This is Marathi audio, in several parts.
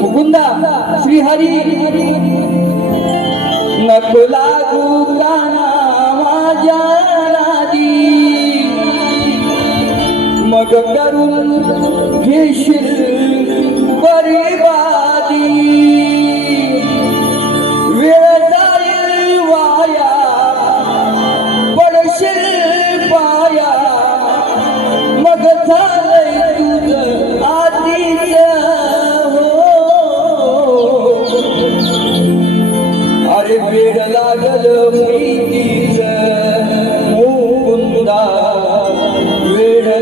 मुकुंदा श्रीहरी. नको लागू काना माझ्या नादी मग करून घेशील परिवार.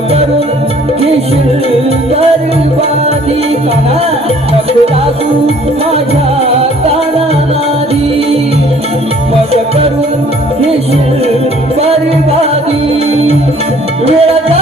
करून घेशील बरबादी काना. नको लागू माझ्या काना नादी मग करून घेशील वेळ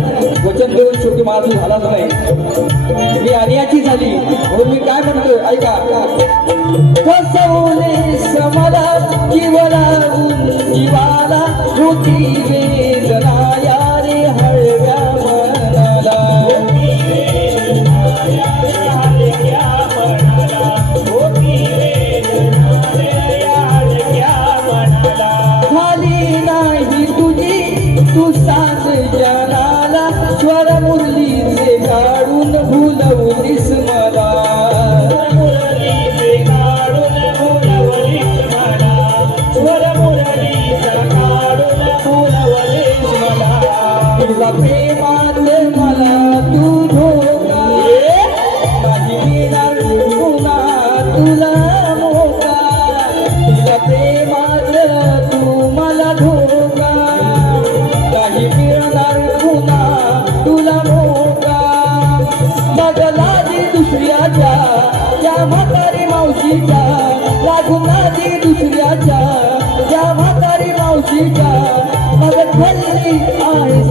वचन झालाच नाही. मी अन्याची झाली. म्हणून मी काय म्हणतोय? ऐका. तुला प्रेमात मला तू धोका माझी मिळणार पुन्हा तुला मोका. तुला प्रेमात तू मला धोका काही मिळणार पुन्हा तुला मोका. मग लाजी दुसऱ्याच्या या म्हातारी मावशीच्या. लागून लाजी दुसऱ्याच्या या म्हातारी मावशीच्या. मग ठरली आहेस